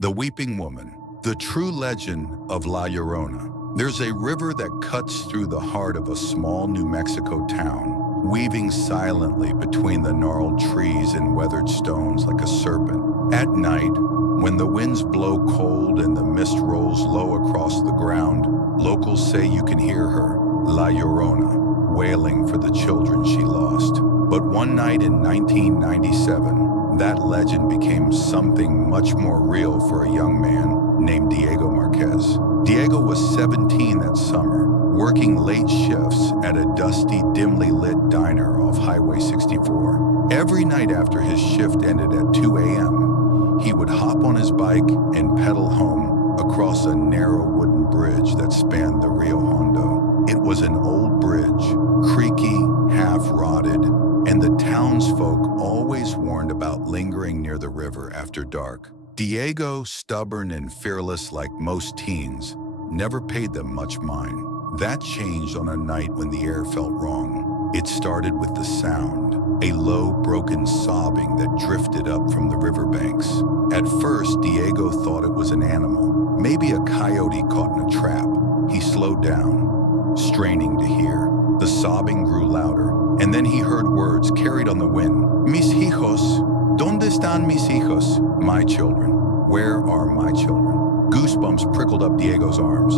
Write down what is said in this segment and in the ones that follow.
The Weeping Woman, the true legend of La Llorona. There's a river that cuts through the heart of a small New Mexico town, weaving silently between the gnarled trees and weathered stones like a serpent. At night, when the winds blow cold and the mist rolls low across the ground, locals say you can hear her, La Llorona, wailing for the children she lost. But one night in 1997, that legend became something much more real for a young man named Diego Marquez. Diego was 17 that summer, working late shifts at a dusty, dimly lit diner off Highway 64. Every night after his shift ended at 2 a.m., he would hop on his bike and pedal home across a narrow wooden bridge that spanned the Rio Hondo. It was an old bridge, creaky, half-rotted, and the townsfolk always warned about lingering near the river after dark. Diego, stubborn and fearless like most teens, never paid them much mind. That changed on a night when the air felt wrong. It started with the sound, a low, broken sobbing that drifted up from the riverbanks. At first, Diego thought it was an animal, maybe a coyote caught in a trap. He slowed down, straining to hear. The sobbing grew louder, and then he heard words carried on the wind. Mis hijos, ¿dónde están mis hijos? My children. Where are my children? Goosebumps prickled up Diego's arms.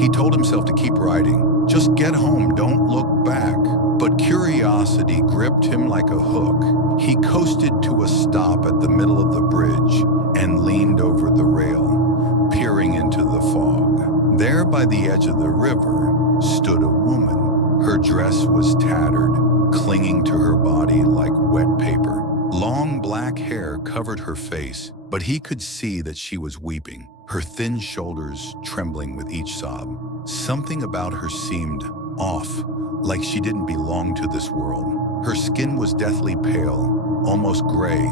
He told himself to keep riding. Just get home, don't look back. But curiosity gripped him like a hook. He coasted to a stop at the middle of the bridge and leaned over the rail, peering into the fog. There by the edge of the river stood a woman. Her dress was tattered, clinging to her body like wet paper. Long black hair covered her face, but he could see that she was weeping, her thin shoulders trembling with each sob. Something about her seemed off, like she didn't belong to this world. Her skin was deathly pale, almost gray,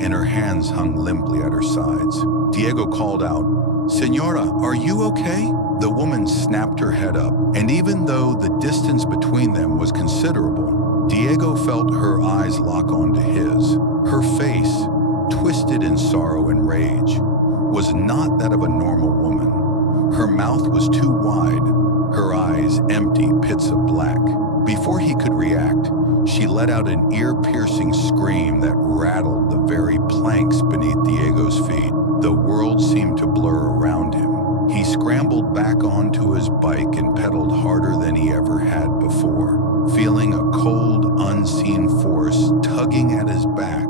and her hands hung limply at her sides. Diego called out, "Señora, are you okay?" The woman snapped her head up, and even though the distance between them was considerable, Diego felt her eyes lock onto his. Her face, twisted in sorrow and rage, was not that of a normal woman. Her mouth was too wide, her eyes empty pits of black. Before he could react, she let out an ear-piercing scream that rattled the very planks beneath Diego's feet. The world seemed to blur around him. He scrambled back onto his bike and pedaled harder than he ever had before, feeling a cold, unseen force tugging at his back,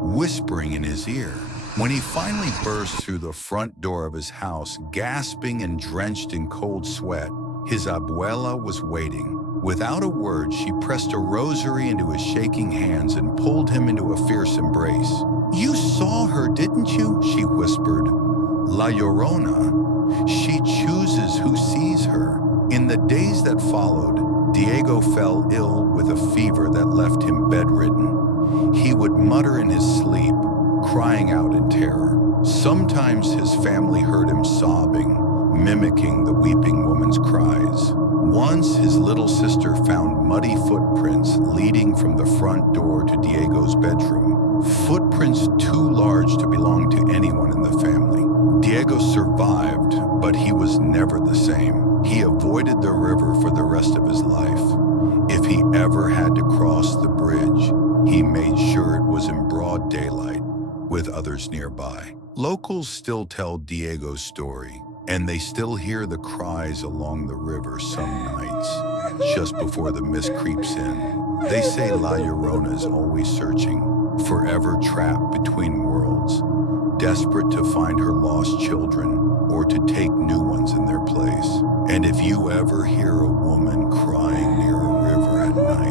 whispering in his ear. When he finally burst through the front door of his house, gasping and drenched in cold sweat, his abuela was waiting. Without a word, she pressed a rosary into his shaking hands and pulled him into a fierce embrace. "You saw her, didn't you?" she whispered. "La Llorona. She chooses who sees her." In the days that followed, Diego fell ill with a fever that left him bedridden. He would mutter in his sleep, crying out in terror. Sometimes his family heard him sobbing, mimicking the weeping woman's cries. Once his little sister found muddy footprints leading from the front door to Diego's bedroom. Footprints too large to belong to anyone in the family. Diego survived, but he was never the same. He avoided the river for the rest of his life. If he ever had to cross the bridge, he made sure it was in broad daylight, with others nearby. Locals still tell Diego's story, and they still hear the cries along the river some nights, just before the mist creeps in. They say La Llorona is always searching, forever trapped between worlds, desperate to find her lost children or to take new ones in their place. And if you ever hear a woman crying near a river at night,